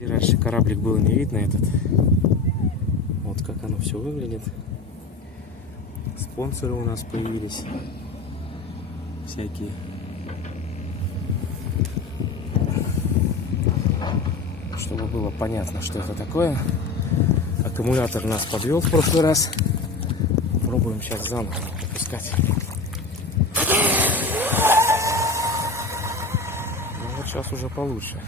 И раньше кораблик было не видно этот. Вот как оно все выглядит. Спонсоры у нас появились. Всякие. Чтобы было понятно, что это такое. Аккумулятор нас подвел в прошлый раз. Пробуем сейчас заново запускать. Ну вот сейчас уже получше.